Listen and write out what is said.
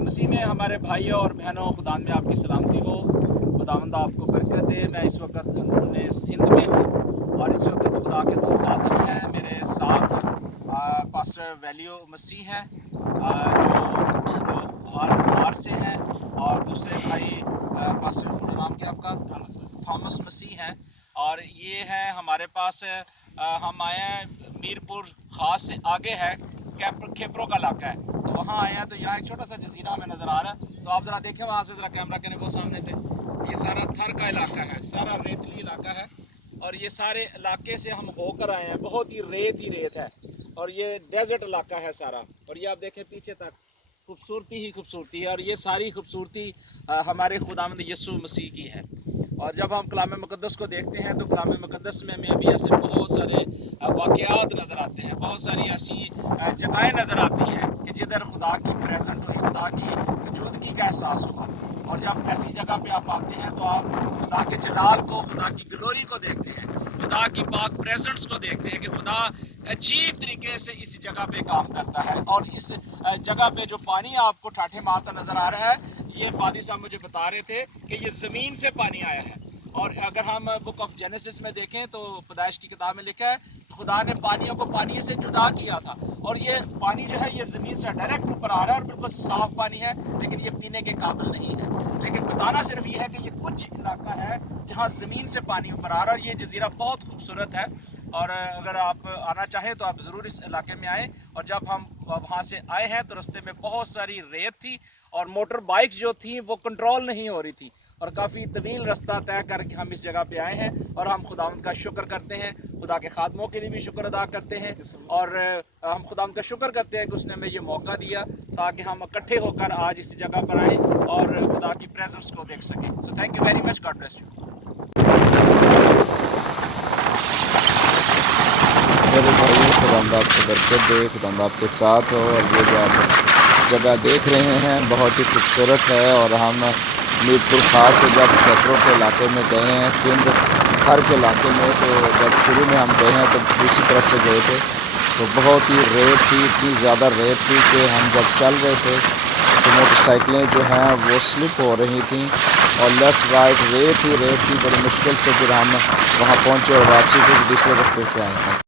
मसीह में हमारे भाइयों और बहनों, खुदा में आपकी सलामती हो। खुदावंद आपको बरकत दे। मैं इस वक्त अंदरूने सिंध में हूँ और इस वक्त खुदा के दो खादिम हैं मेरे साथ। पास्टर वैलियो मसीह हैं जो हार से हैं, और दूसरे भाई पास्टर पूरा नाम क्या आपका, थॉमस मसीह हैं। और ये है हमारे पास हम आए हैं मीरपुर ख़ास से आगे है, खेपरों का इलाका है, तो वहाँ आए हैं। तो यहाँ एक छोटा सा जजीरा हमें नज़र आ रहा है, तो आप ज़रा देखें वहाँ से, ज़रा कैमरा करने वो सामने से। ये सारा थर का इलाका है, सारा रेतली इलाका है, और ये सारे इलाके से हम होकर आए हैं। बहुत ही रेत है, और ये डेजर्ट इलाका है सारा। और ये आप देखें पीछे तक खूबसूरती ही खूबसूरती है, और ये सारी खूबसूरती हमारे खुदावंद यीशु मसीह की है। और जब हम कलाम मुक़द्दस को देखते हैं तो कलाम मुक़द्दस में हमें भी ऐसे बहुत सारे वाक़यात नज़र आते हैं, बहुत सारी ऐसी जगहें नज़र आती हैं कि जिधर खुदा की प्रेजेंट हुई, खुदा की मौजूदगी का एहसास हुआ। और जब ऐसी जगह पे आप आते हैं तो आप खुदा के जलाल को, खुदा की ग्लोरी को देखते हैं, खुदा की पाक प्रेजेंस को देखते हैं कि खुदा अजीब तरीके से इस जगह पे काम करता है। और इस जगह पे जो पानी आपको ठाठे मारता नज़र आ रहा है, ये पादी साहब मुझे बता रहे थे कि ये ज़मीन से पानी आया है। और अगर हम बुक ऑफ जेनेसिस में देखें तो पैदाइश की किताब में लिखा है खुदा ने पानियों को पानी से जुदा किया था, और ये पानी जो है ये ज़मीन से डायरेक्ट ऊपर आ रहा है और बिल्कुल साफ़ पानी है, लेकिन ये पीने के काबिल नहीं है। लेकिन बताना सिर्फ ये है कि ये कुछ इलाका है जहाँ ज़मीन से पानी ऊपर आ रहा है, और ये जजीरा बहुत खूबसूरत है। और अगर आप आना चाहें तो आप ज़रूर इस इलाके में आएँ। और जब हम वहाँ से आए हैं तो रास्ते में बहुत सारी रेत थी, और मोटर बाइक्स जो थी वो कंट्रोल नहीं हो रही थी, और काफ़ी तवील रास्ता तय करके हम इस जगह पे आए हैं। और हम खुदावंद का शुक्र करते हैं, खुदा के खादमों के लिए भी शुक्र अदा करते हैं, और हम खुदावंद का शुक्र करते हैं कि उसने हमें ये मौका दिया ताकि हम इकट्ठे होकर आज इस जगह पर आएँ और खुदा की प्रेजेंस को देख सकें। So thank you very much, God bless you. मेरे भाई, खुदावंद आपको बरकत दे, खुदावंद आपके साथ हो। और ये जो आप जगह देख रहे हैं बहुत ही खूबसूरत है। और हम मीरपुर ख़ास से जब खेपरों के इलाके में गए हैं, सिंध थर के इलाके में, तो जब शुरू में हम गए हैं तो दूसरी तरफ से गए थे, तो बहुत ही रेत थी, इतनी ज़्यादा रेत थी कि हम जब चल रहे थे तो मोटरसाइकिलें जो हैं वो स्लिप हो रही थी, और लेफ़्ट राइट रेत ही रेत थी। बड़ी मुश्किल से फिर हम वहाँ पहुँचे और वापसी फिर दूसरे रास्ते से आए हैं।